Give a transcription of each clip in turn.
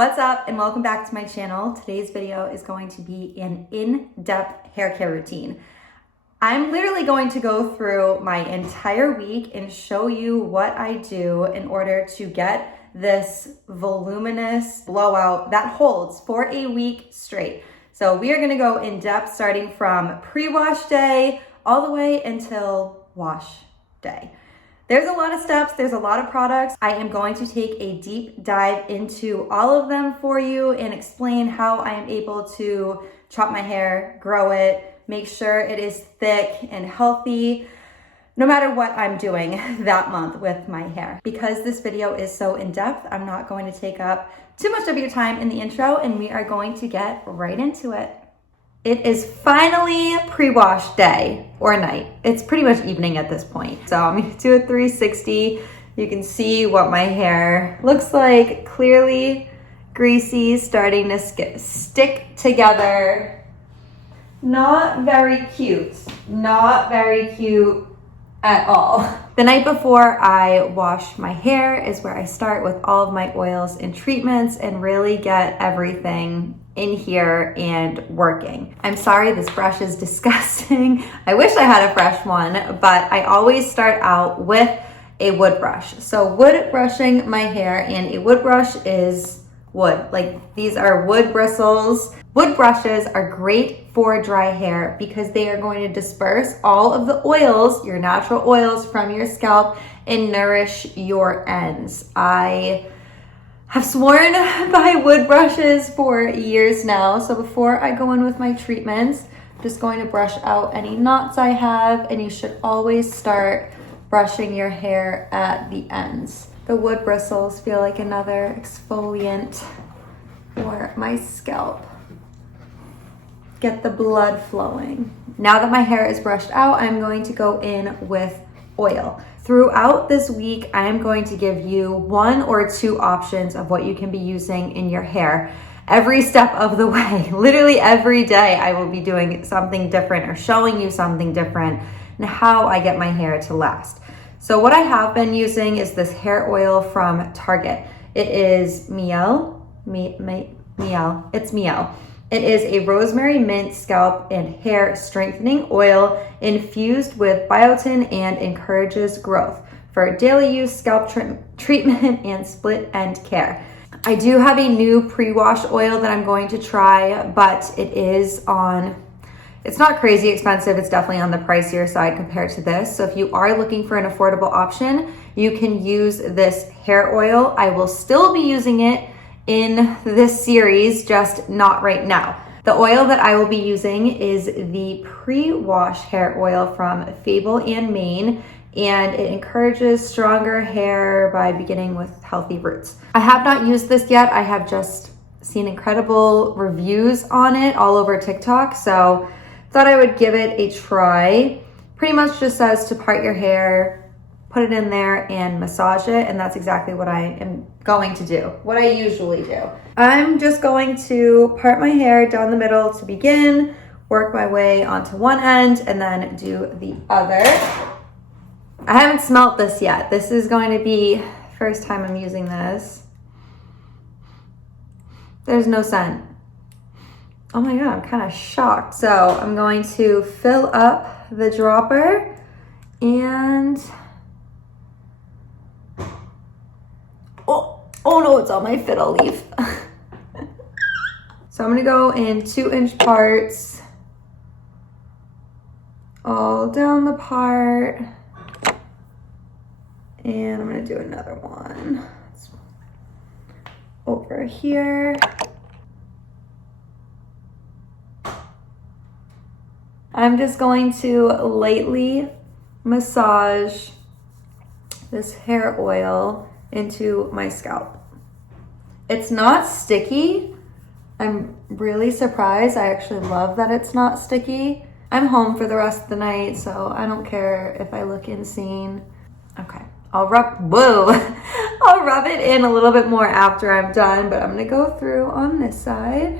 What's up and welcome back to my channel. Today's video is going to be an in-depth hair care routine. I'm literally going to go through my entire week and show you what I do in order to get this voluminous blowout that holds for a week straight. So we are going to go in depth starting from pre-wash day all the way until wash day. There's a lot of steps, there's a lot of products. I am going to take a deep dive into all of them for you and explain how I am able to chop my hair, grow it, make sure it is thick and healthy, no matter what I'm doing that month with my hair. Because this video is so in-depth, I'm not going to take up too much of your time in the intro, and we are going to get right into it. It is finally pre-wash day or night. It's pretty much evening at this point. So I'm gonna do a 360. You can see what my hair looks like. Clearly greasy, starting to stick together. Not very cute. Not very cute at all. The night before I wash my hair is where I start with all of my oils and treatments and really get everything in here and working. I'm sorry, this brush is disgusting. I wish I had a fresh one, but I always start out with a wood brush. So wood brushing my hair, and a wood brush is wood. Like, these are wood bristles. Wood brushes are great for dry hair because they are going to disperse all of the oils, your natural oils from your scalp, and nourish your ends. I have sworn by wood brushes for years now. So before I go in with my treatments, I'm just going to brush out any knots I have, and you should always start brushing your hair at the ends. The wood bristles feel like another exfoliant for my scalp. Get the blood flowing. Now that my hair is brushed out, I'm going to go in with oil. Throughout this week, I am going to give you one or two options of what you can be using in your hair every step of the way. Literally every day I will be doing something different or showing you something different and how I get my hair to last. So what I have been using is this hair oil from Target. It is Miel. It's Miel. It is a rosemary mint scalp and hair strengthening oil infused with biotin and encourages growth for daily use, scalp treatment, and split end care. I do have a new pre-wash oil that I'm going to try, but it's not crazy expensive. It's definitely on the pricier side compared to this. So if you are looking for an affordable option, you can use this hair oil. I will still be using it in this series, just not right now. The oil that I will be using is the pre-wash hair oil from Fable and Mane, and it encourages stronger hair by beginning with healthy roots. I have not used this yet. I have just seen incredible reviews on it all over TikTok, so thought I would give it a try. Pretty much just says to part your hair, put it in there and massage it, and that's exactly what I am going to do, what I usually do. I'm just going to part my hair down the middle to begin, work my way onto one end, and then do the other. I haven't smelt this yet. This is going to be the first time I'm using this. There's no scent. Oh my God, I'm kind of shocked. So I'm going to fill up the dropper and oh no, it's on my fiddle leaf. So I'm gonna go in 2-inch parts, all down the part, and I'm gonna do another one over here. I'm just going to lightly massage this hair oil into my scalp. It's not sticky. I'm really surprised. I actually love that it's not sticky. I'm home for the rest of the night, so I don't care if I look insane. Okay, I'll rub it in a little bit more after I'm done, but I'm gonna go through on this side.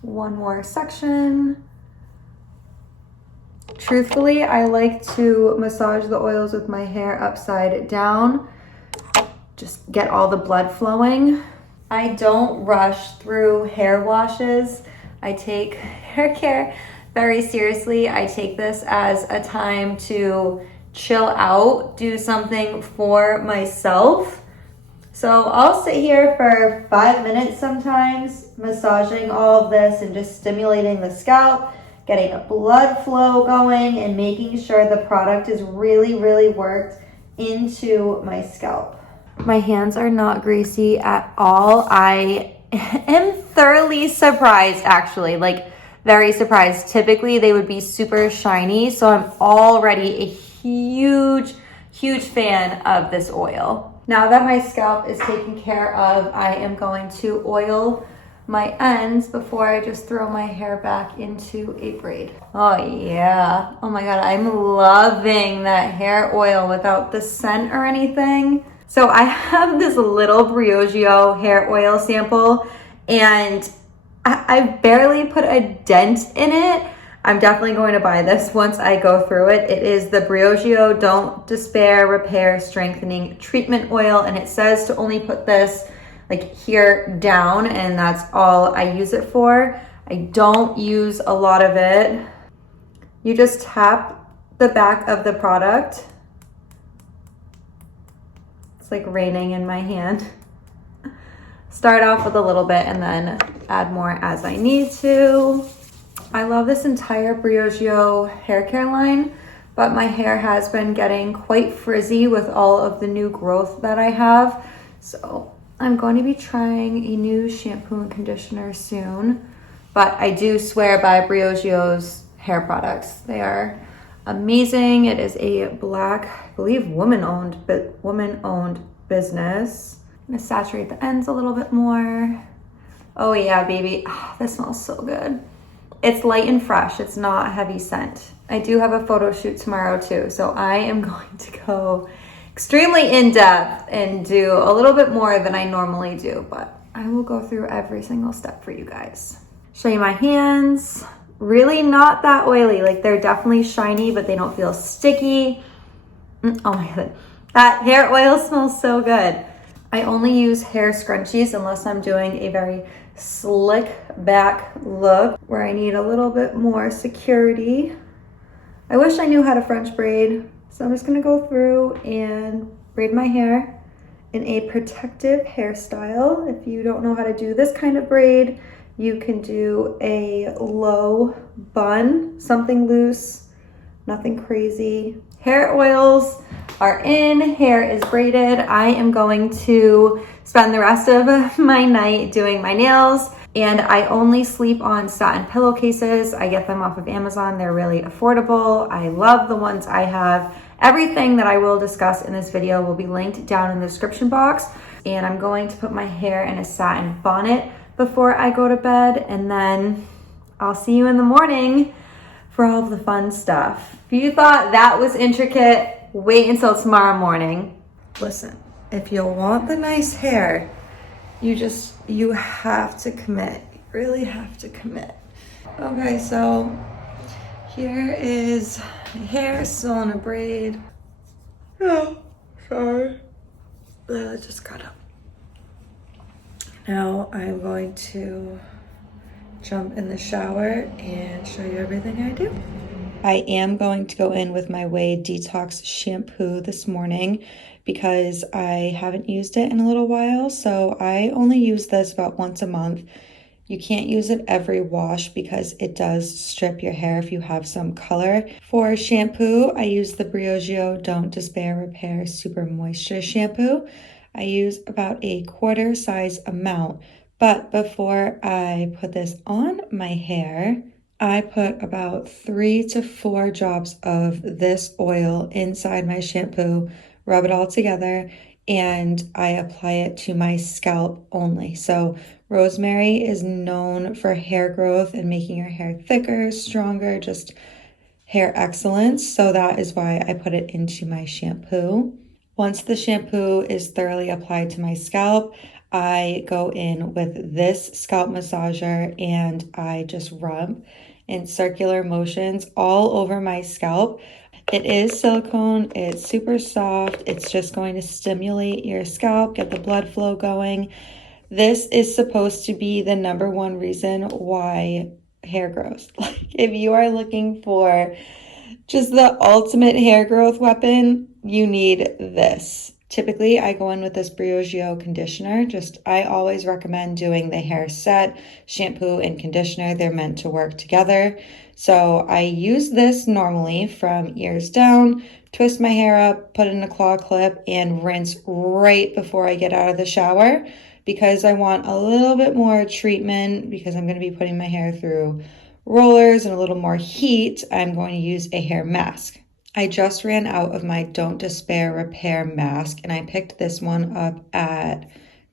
One more section. Truthfully, I like to massage the oils with my hair upside down. Just get all the blood flowing. I don't rush through hair washes. I take hair care very seriously. I take this as a time to chill out, do something for myself. So I'll sit here for 5 minutes sometimes, massaging all of this and just stimulating the scalp, getting a blood flow going and making sure the product is really, really worked into my scalp. My hands are not greasy at all. I am thoroughly surprised, actually, like very surprised. Typically they would be super shiny, so I'm already a huge fan of this oil. Now that my scalp is taken care of, I am going to oil my ends before I just throw my hair back into a braid. Oh yeah, oh my God, I'm loving that hair oil without the scent or anything. So I have this little Briogeo hair oil sample and I barely put a dent in it. I'm definitely going to buy this once I go through it. It is the Briogeo Don't Despair Repair Strengthening Treatment Oil, and it says to only put this like here down, and that's all I use it for. I don't use a lot of it. You just tap the back of the product. It's like raining in my hand. Start off with a little bit and then add more as I need to. I love this entire Briogeo hair care line, but my hair has been getting quite frizzy with all of the new growth that I have. So I'm going to be trying a new shampoo and conditioner soon, but I do swear by Briogeo's hair products. They are amazing. It is a Black, I believe, woman-owned business. I'm gonna saturate the ends a little bit more. Oh yeah, baby. Oh, this smells so good. It's light and fresh. It's not a heavy scent. I do have a photo shoot tomorrow too, so I am going to go extremely in-depth and do a little bit more than I normally do, but I will go through every single step for you guys. Show you my hands. Really not that oily. Like, they're definitely shiny, but they don't feel sticky. Oh my God. That hair oil smells so good. I only use hair scrunchies unless I'm doing a very slick back look where I need a little bit more security. I wish I knew how to French braid, so I'm just gonna go through and braid my hair in a protective hairstyle. If you don't know how to do this kind of braid, you can do a low bun, something loose, nothing crazy. Hair oils are in, hair is braided. I am going to spend the rest of my night doing my nails, and I only sleep on satin pillowcases. I get them off of Amazon. They're really affordable. I love the ones I have. Everything that I will discuss in this video will be linked down in the description box, and I'm going to put my hair in a satin bonnet before I go to bed, and then I'll see you in the morning for all of the fun stuff. If you thought that was intricate, wait until tomorrow morning. Listen, if you want the nice hair, you have to commit. You really have to commit. Okay, so here is my hair still in a braid. Oh, sorry. I just got up. Now I'm going to jump in the shower and show you everything I do. I am going to go in with my Way Detox shampoo this morning because I haven't used it in a little while. So I only use this about once a month. You can't use it every wash because it does strip your hair if you have some color. For shampoo, I use the Briogeo Don't Despair Repair Super Moisture Shampoo. I use about a quarter size amount, but before I put this on my hair, I put about 3 to 4 drops of this oil inside my shampoo, rub it all together, and I apply it to my scalp only. So rosemary is known for hair growth and making your hair thicker, stronger, just hair excellence. So that is why I put it into my shampoo. Once the shampoo is thoroughly applied to my scalp, I go in with this scalp massager and I just rub in circular motions all over my scalp. It is silicone, it's super soft, it's just going to stimulate your scalp, get the blood flow going. This is supposed to be the #1 reason why hair grows. Like, if you are looking for just the ultimate hair growth weapon, you need this. Typically, I go in with this Briogeo conditioner. I always recommend doing the hair set, shampoo, and conditioner. They're meant to work together. So I use this normally from ears down, twist my hair up, put it in a claw clip, and rinse right before I get out of the shower because I want a little bit more treatment because I'm going to be putting my hair through rollers and a little more heat. I'm going to use a hair mask. I just ran out of my Don't Despair Repair mask, and I picked this one up at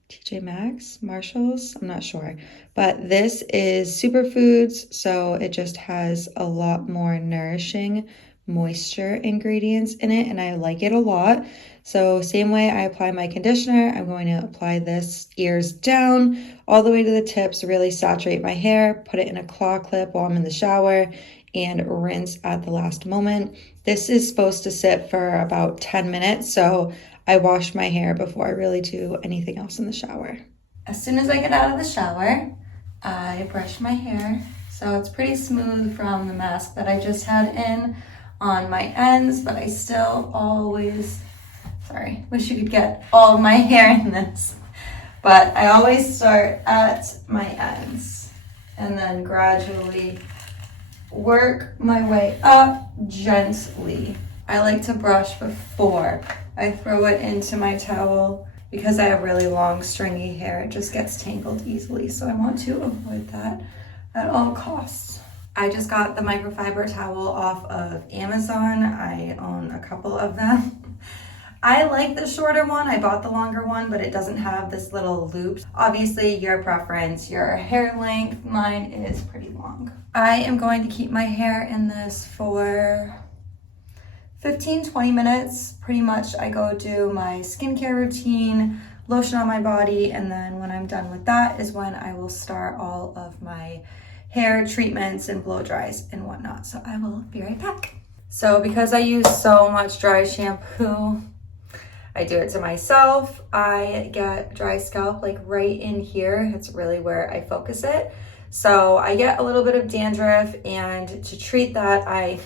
TJ Maxx, Marshalls, I'm not sure. But this is superfoods, so it just has a lot more nourishing moisture ingredients in it, and I like it a lot. So same way I apply my conditioner, I'm going to apply this ears down all the way to the tips, really saturate my hair, put it in a claw clip while I'm in the shower, and rinse at the last moment. This is supposed to sit for about 10 minutes, so I wash my hair before I really do anything else in the shower. As soon as I get out of the shower, I brush my hair. So it's pretty smooth from the mask that I just had in on my ends, but I still always, wish you could get all of my hair in this. But I always start at my ends and then gradually work my way up gently. I like to brush before I throw it into my towel because I have really long stringy hair. It just gets tangled easily, so I want to avoid that at all costs. I just got the microfiber towel off of Amazon. I own a couple of them. I like the shorter one. I bought the longer one, but it doesn't have this little loop. Obviously, your preference, your hair length. Mine is pretty long. I am going to keep my hair in this for 15-20 minutes. Pretty much I go do my skincare routine, lotion on my body, and then when I'm done with that is when I will start all of my hair treatments and blow dries and whatnot. So I will be right back. So because I use so much dry shampoo, I do it to myself. I get dry scalp like right in here. It's really where I focus it. So I get a little bit of dandruff, and to treat that, I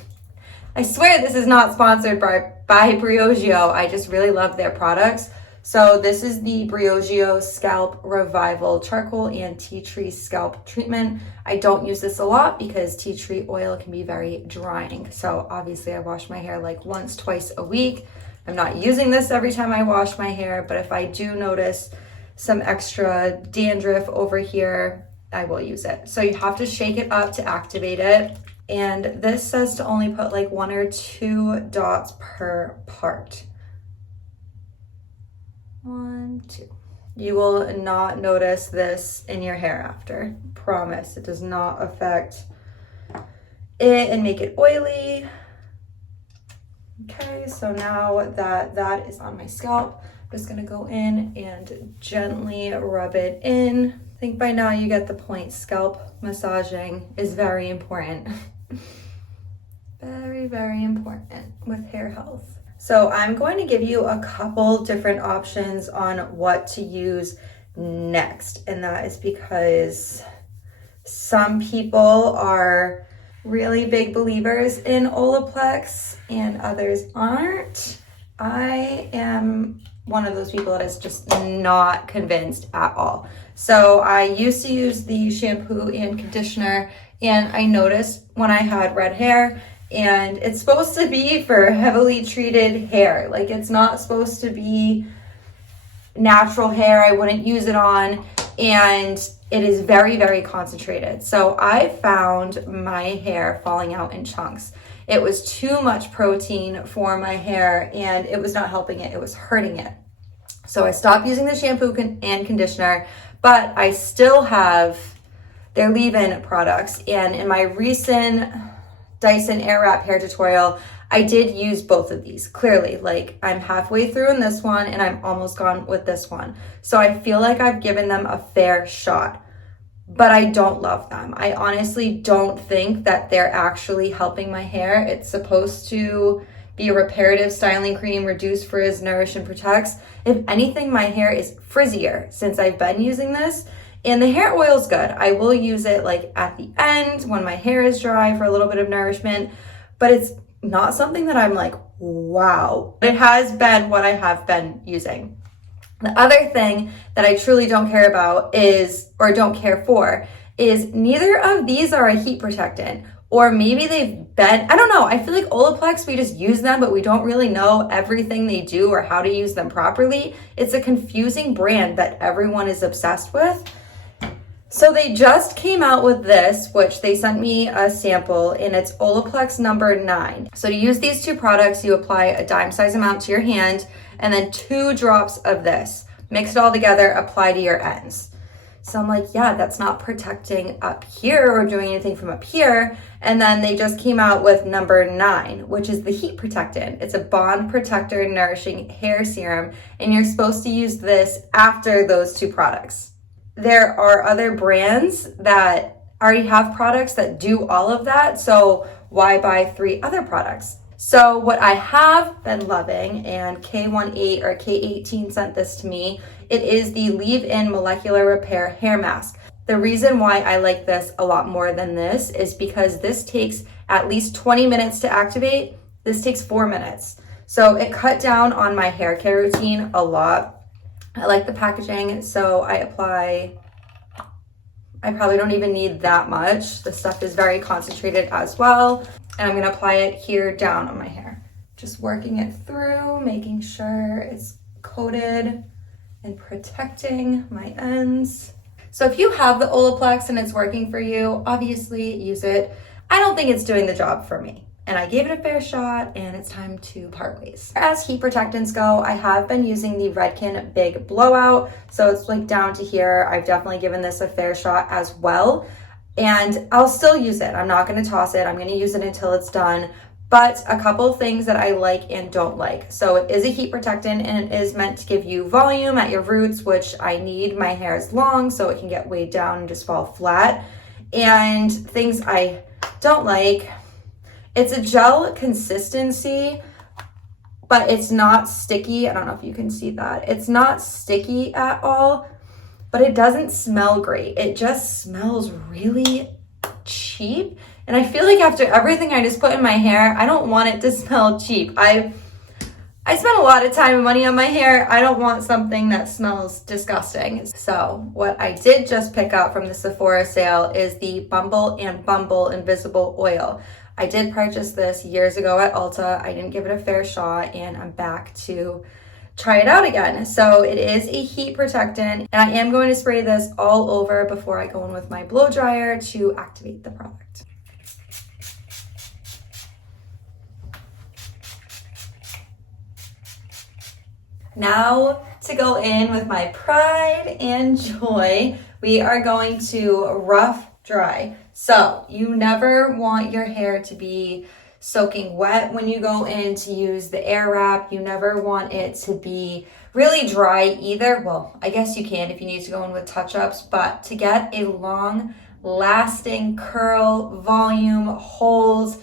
swear this is not sponsored by Briogeo. I just really love their products. So this is the Briogeo Scalp Revival Charcoal and Tea Tree Scalp Treatment. I don't use this a lot because tea tree oil can be very drying. So obviously I wash my hair like once, twice a week. I'm not using this every time I wash my hair, but if I do notice some extra dandruff over here, I will use it. So you have to shake it up to activate it. And this says to only put like 1 or 2 dots per part. 1, 2. You will not notice this in your hair after. Promise. It does not affect it and make it oily. Okay, so now that that is on my scalp, I'm just gonna go in and gently rub it in. I think by now you get the point. Scalp massaging is very important. Very, very important with hair health. So I'm going to give you a couple different options on what to use next. And that is because some people are really big believers in Olaplex and others aren't. I am one of those people that is just not convinced at all. So I used to use the shampoo and conditioner, and I noticed when I had red hair, and it's supposed to be for heavily treated hair. Like, it's not supposed to be natural hair. I wouldn't use it on, and it is very, very concentrated. So I found my hair falling out in chunks. It was too much protein for my hair, and it was not helping it. It was hurting it. So I stopped using the shampoo and conditioner, but I still have their leave-in products. And in my recent Dyson Airwrap hair tutorial, I did use both of these. Clearly, like, I'm halfway through in this one and I'm almost gone with this one. So I feel like I've given them a fair shot. but I don't love them. I honestly don't think that they're actually helping my hair. It's supposed to be a reparative styling cream, reduce frizz, nourish, and protects. If anything, my hair is frizzier since I've been using this. And the hair oil is good. I will use it like at the end when my hair is dry for a little bit of nourishment, but it's not something that I'm like, wow. It has been what I have been using. The other thing that I truly don't care about is, or don't care for, is neither of these are a heat protectant. Or maybe they've been, I don't know. I feel like Olaplex, we just use them, but we don't really know everything they do or how to use them properly. It's a confusing brand that everyone is obsessed with. So they just came out with this, which they sent me a sample, and it's Olaplex number 9. So to use these two products, you apply a dime size amount to your hand and then 2 drops of this. Mix it all together, apply to your ends. So I'm like, yeah, that's not protecting up here or doing anything from up here. And then they just came out with number 9, which is the heat protectant. It's a bond protector nourishing hair serum, and you're supposed to use this after those 2 products. There are other brands that already have products that do all of that, so why buy 3 other products? So what I have been loving, and K18 or K18 sent this to me, it is the Leave-In Molecular Repair Hair Mask. The reason why I like this a lot more than this is because this takes at least 20 minutes to activate. This takes 4 minutes. So it cut down on my hair care routine a lot. I like the packaging, so I probably don't even need that much. The stuff is very concentrated as well. And I'm gonna apply it here down on my hair. Just working it through, making sure it's coated and protecting my ends. So if you have the Olaplex and it's working for you, obviously use it. I don't think it's doing the job for me. And I gave it a fair shot, and it's time to part ways. As heat protectants go, I have been using the Redken Big Blowout. So it's like down to here. I've definitely given this a fair shot as well. And I'll still use it. I'm not gonna toss it. I'm gonna use it until it's done. But a couple things that I like and don't like. So it is a heat protectant, and it is meant to give you volume at your roots, which I need. My hair is long, so it can get weighed down and just fall flat. And things I don't like, it's a gel consistency, but it's not sticky. I don't know if you can see that. It's not sticky at all, but it doesn't smell great. It just smells really cheap. And I feel like after everything I just put in my hair, I don't want it to smell cheap. I spent a lot of time and money on my hair. I don't want something that smells disgusting. So what I did just pick up from the Sephora sale is the Bumble and Bumble Invisible Oil. I did purchase this years ago at Ulta. I didn't give it a fair shot, and I'm back to try it out again. So it is a heat protectant, and I am going to spray this all over before I go in with my blow dryer to activate the product. Now to go in with my pride and joy, we are going to rough dry. So you never want your hair to be soaking wet when you go in to use the air wrap. You never want it to be really dry either. Well, I guess you can if you need to go in with touch-ups, but to get a long lasting curl, volume, holds,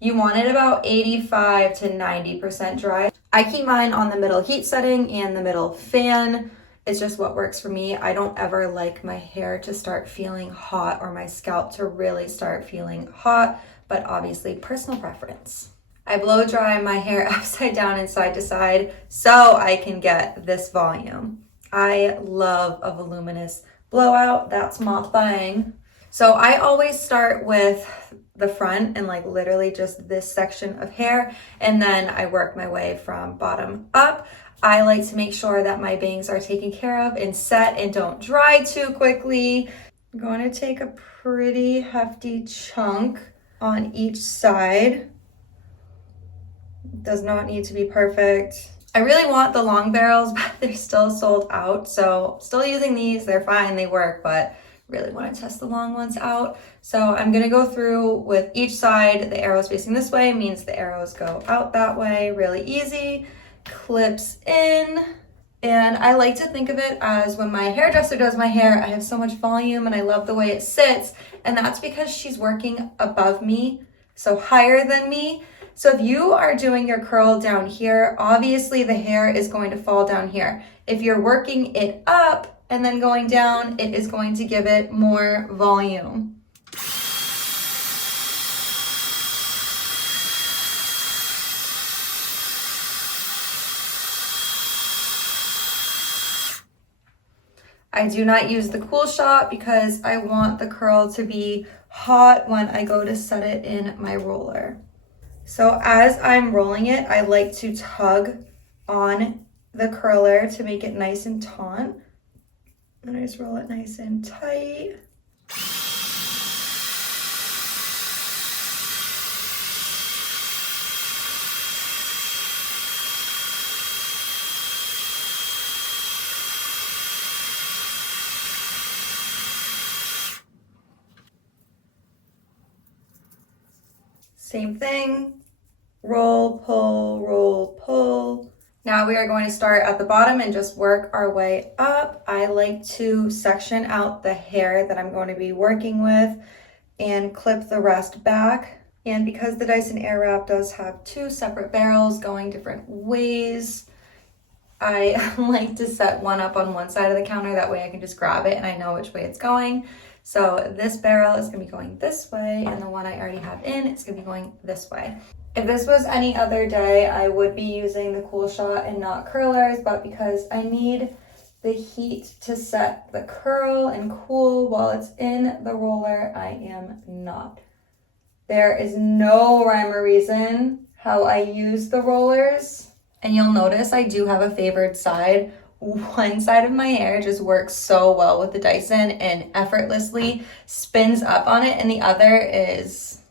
you want it about 85 to 90% dry. I keep mine on the middle heat setting and the middle fan. It's just what works for me. I don't ever like my hair to start feeling hot or my scalp to really start feeling hot, but obviously personal preference. I blow dry my hair upside down and side to side so I can get this volume. I love a voluminous blowout. That's my thing. So I always start with the front and like literally just this section of hair, and then I work my way from bottom up. I like to make sure that my bangs are taken care of and set and don't dry too quickly. I'm going to take a pretty hefty chunk on each side. Does not need to be perfect. I really want the long barrels, but they're still sold out. So still using these, they're fine, they work, but really want to test the long ones out. So I'm gonna go through with each side. The arrows facing this way means the arrows go out that way, really easy. Clips in, And I like to think of it as when my hairdresser does my hair, I have so much volume and I love the way it sits. And that's because she's working above me, so higher than me. So if you are doing your curl down here, obviously the hair is going to fall down here. If you're working it up and then going down, it is going to give it more volume. I do not use the cool shot because I want the curl to be hot when I go to set it in my roller. So as I'm rolling it, I like to tug on the curler to make it nice and taut. And I just roll it nice and tight. Same thing, roll, pull. Now we are going to start at the bottom and just work our way up. I like to section out the hair that I'm going to be working with and clip the rest back. And because the Dyson Airwrap does have two separate barrels going different ways, I like to set one up on one side of the counter. That way I can just grab it and I know which way it's going. So this barrel is gonna be going this way and the one I already have in, it's gonna be going this way. If this was any other day, I would be using the cool shot and not curlers, but because I need the heat to set the curl and cool while it's in the roller, I am not. There is no rhyme or reason how I use the rollers. And you'll notice I do have a favored side. One side of my hair just works so well with the Dyson and effortlessly spins up on it, and the other is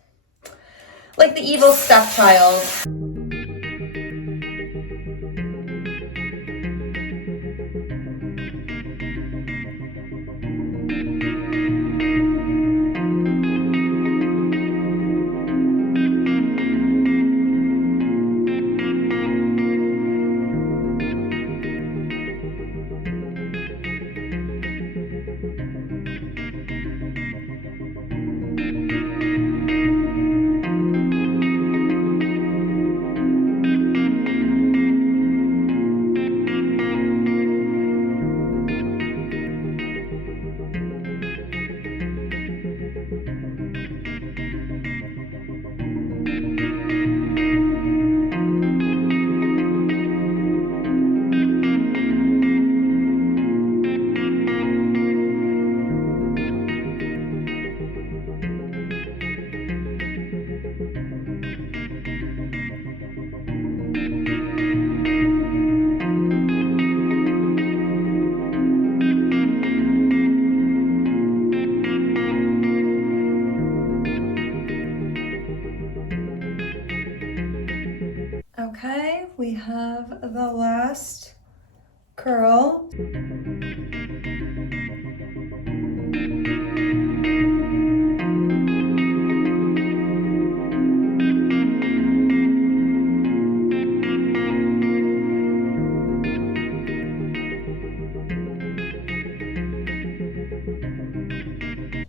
like the evil stepchild. Okay, we have the last curl.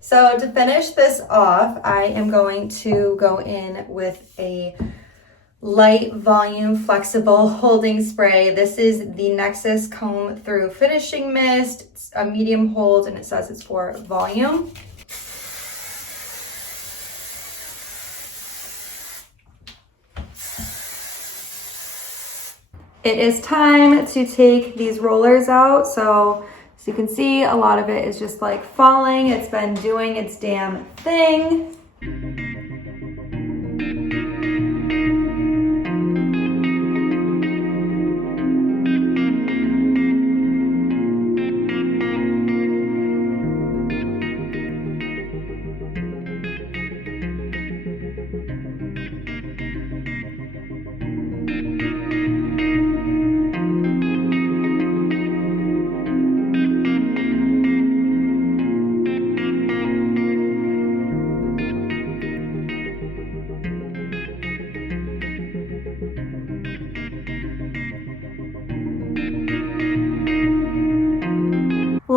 So to finish this off, I am going to go in with a light volume flexible holding spray. This is the Nexus Comb Through Finishing Mist. It's a medium hold and it says it's for volume. It is time to take these rollers out. So as you can see, a lot of it is just like falling. It's been doing its damn thing.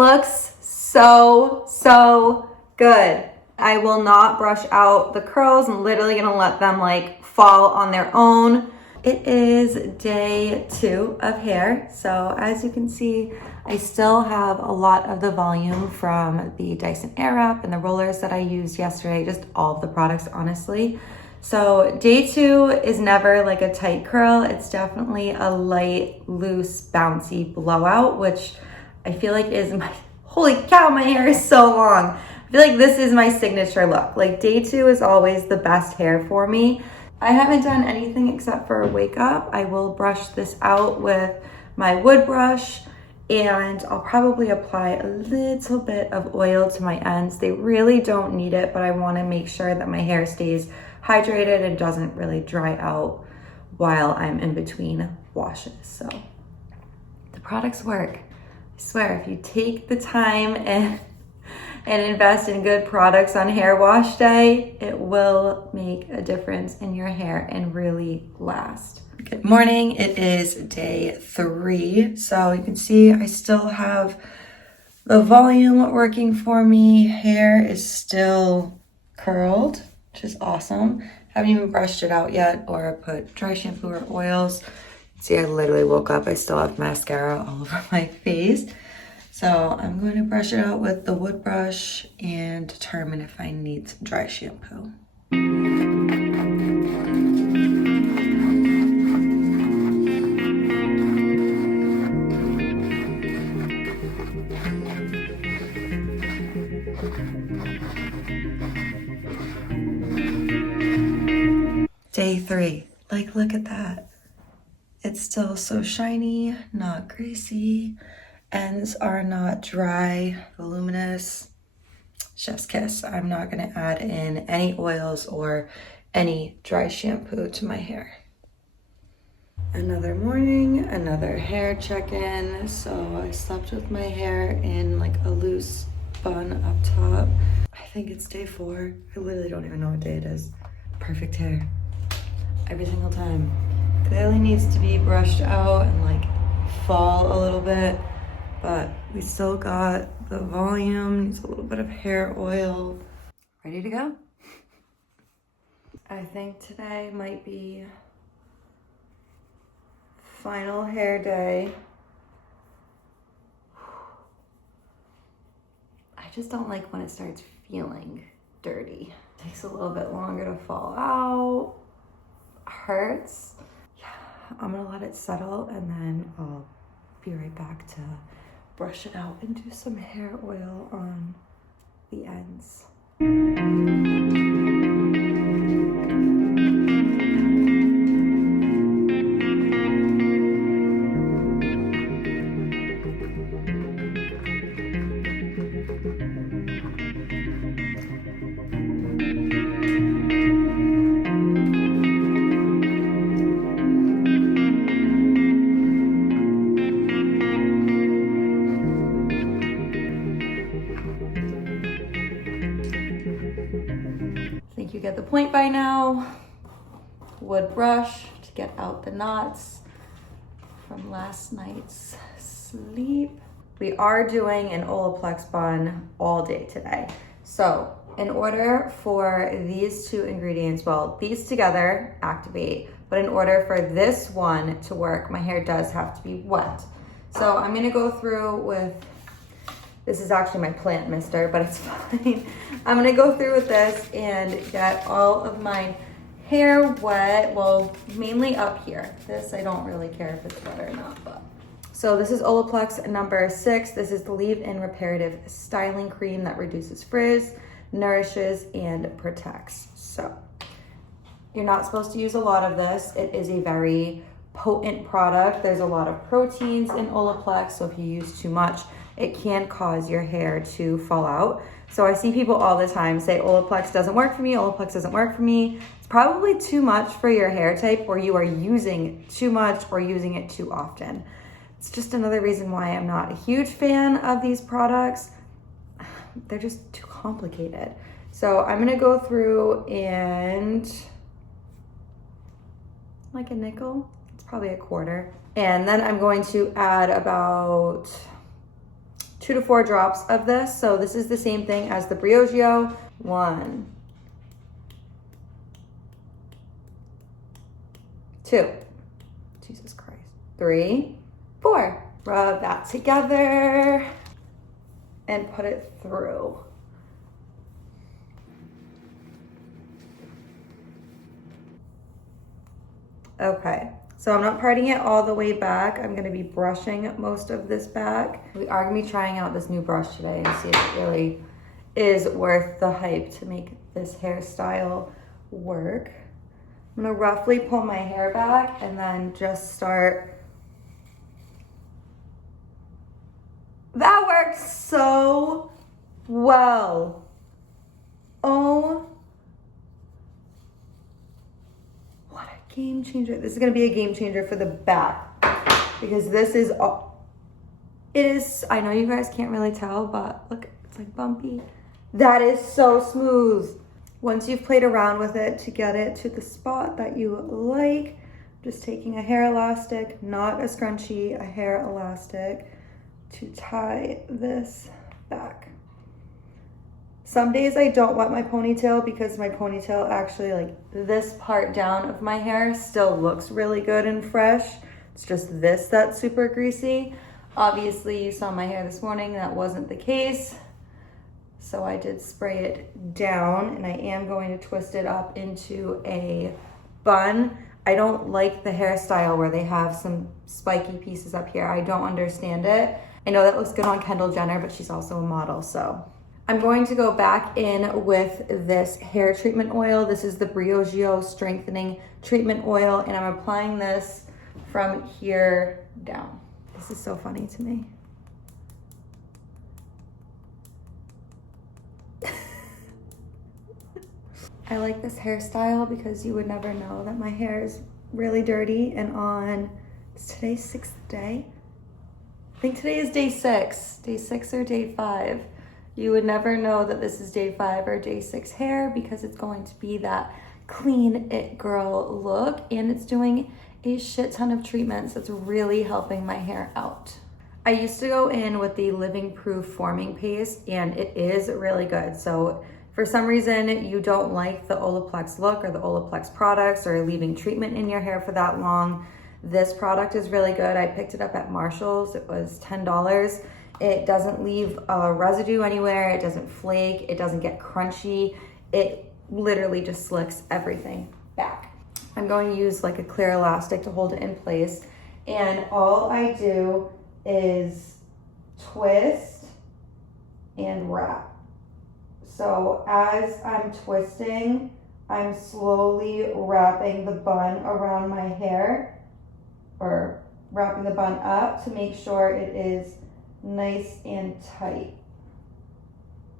looks so good. I will not brush out the curls. I'm literally gonna let them like fall on their own. It is day 2 of hair. So as you can see, I still have a lot of the volume from the Dyson Airwrap and the rollers that I used yesterday, just all of the products, honestly. So day 2 is never like a tight curl. It's definitely a light, loose, bouncy blowout, which I feel like is my, holy cow, my hair is so long. I feel like this is my signature look. Like day 2 is always the best hair for me. I haven't done anything except for wake up. I will brush this out with my wood brush, and I'll probably apply a little bit of oil to my ends. They really don't need it, but I want to make sure that my hair stays hydrated and doesn't really dry out while I'm in between washes. So the products work. I swear, if you take the time and invest in good products on hair wash day, it will make a difference in your hair and really last. Good morning, it is day 3. So you can see I still have the volume working for me. Hair is still curled, which is awesome. Haven't even brushed it out yet or put dry shampoo or oils. See, I literally woke up, I still have mascara all over my face. So I'm going to brush it out with the wood brush and determine if I need dry shampoo. Day 3, like look at that. It's still so shiny, not greasy. Ends are not dry, voluminous. Chef's kiss. I'm not gonna add in any oils or any dry shampoo to my hair. Another morning, another hair check-in. So I slept with my hair in like a loose bun up top. I think it's day 4. I literally don't even know what day it is. Perfect hair. Every single time. Clearly needs to be brushed out and like fall a little bit. But we still got the volume, needs a little bit of hair oil. Ready to go? I think today might be final hair day. I just don't like when it starts feeling dirty. It takes a little bit longer to fall out. Hurts. Yeah, I'm gonna let it settle and then I'll be right back to brush it out and do some hair oil on the ends. You get the point by now. Wood brush to get out the knots from last night's sleep. We are doing an Olaplex bun all day today. So in order for these 2 ingredients, well, these together activate, but in order for this one to work, my hair does have to be wet. So I'm gonna go through with, this is actually my plant mister, but it's fine. I'm gonna go through with this and get all of my hair wet, well, mainly up here. This, I don't really care if it's wet or not, but. So this is Olaplex number 6. This is the leave-in reparative styling cream that reduces frizz, nourishes, and protects. So you're not supposed to use a lot of this. It is a very potent product. There's a lot of proteins in Olaplex, so if you use too much, it can cause your hair to fall out. So I see people all the time say, Olaplex doesn't work for me, Olaplex doesn't work for me. It's probably too much for your hair type, or you are using too much or using it too often. It's just another reason why I'm not a huge fan of these products. They're just too complicated. So I'm gonna go through and, like a nickel, it's probably a quarter. And then I'm going to add about 2 to 4 drops of this. So this is the same thing as the Briogeo. 1, 2, Jesus Christ, 3, 4. Rub that together and put it through. Okay, so I'm not parting it all the way back. I'm gonna be brushing most of this back. We are gonna be trying out this new brush today and see if it really is worth the hype to make this hairstyle work. I'm gonna roughly pull my hair back and then just start. That works so well. Oh, what a game changer. This is gonna be a game changer for the back because this is all, it is, I know you guys can't really tell, but look, it's like bumpy. That is so smooth. Once you've played around with it to get it to the spot that you like, just taking a hair elastic, not a scrunchie, a hair elastic, to tie this back. Some days I don't wet my ponytail because my ponytail actually, like this part down of my hair still looks really good and fresh. It's just this that's super greasy. Obviously you saw my hair this morning, that wasn't the case. So I did spray it down and I am going to twist it up into a bun. I don't like the hairstyle where they have some spiky pieces up here. I don't understand it. I know that looks good on Kendall Jenner, but she's also a model, so. I'm going to go back in with this hair treatment oil. This is the Briogeo Strengthening Treatment Oil, and I'm applying this from here down. This is so funny to me. I like this hairstyle because you would never know that my hair is really dirty, and on, is today 6th day? I think today is day 6 or day 5. You would never know that this is day 5 or day 6 hair because it's going to be that clean it girl look, and it's doing a shit ton of treatments that's really helping my hair out. I used to go in with the Living Proof Forming Paste, and it is really good. So for some reason you don't like the Olaplex look or the Olaplex products or leaving treatment in your hair for that long, this product is really good. I picked it up at Marshall's. It was $10. It doesn't leave a residue anywhere. It doesn't flake. It doesn't get crunchy. It literally just slicks everything back. I'm going to use like a clear elastic to hold it in place. And all I do is twist and wrap. So as I'm twisting, I'm slowly wrapping the bun around my hair, or wrapping the bun up to make sure it is nice and tight.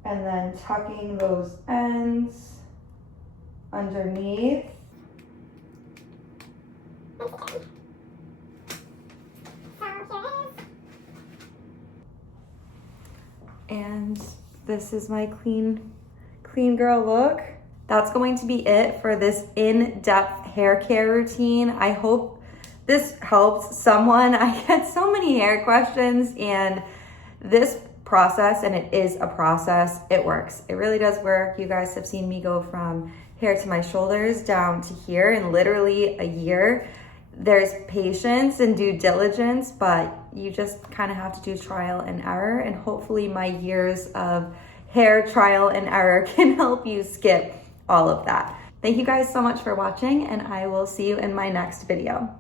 And then tucking those ends underneath. And this is my clean girl look. That's going to be it for this in-depth hair care routine. I hope this helps someone. I get so many hair questions, and this process, and it is a process, it works. It really does work. You guys have seen me go from hair to my shoulders down to here in literally a year. There's patience and due diligence, but you just kind of have to do trial and error, and hopefully my years of hair trial and error can help you skip all of that. Thank you guys so much for watching, and I will see you in my next video.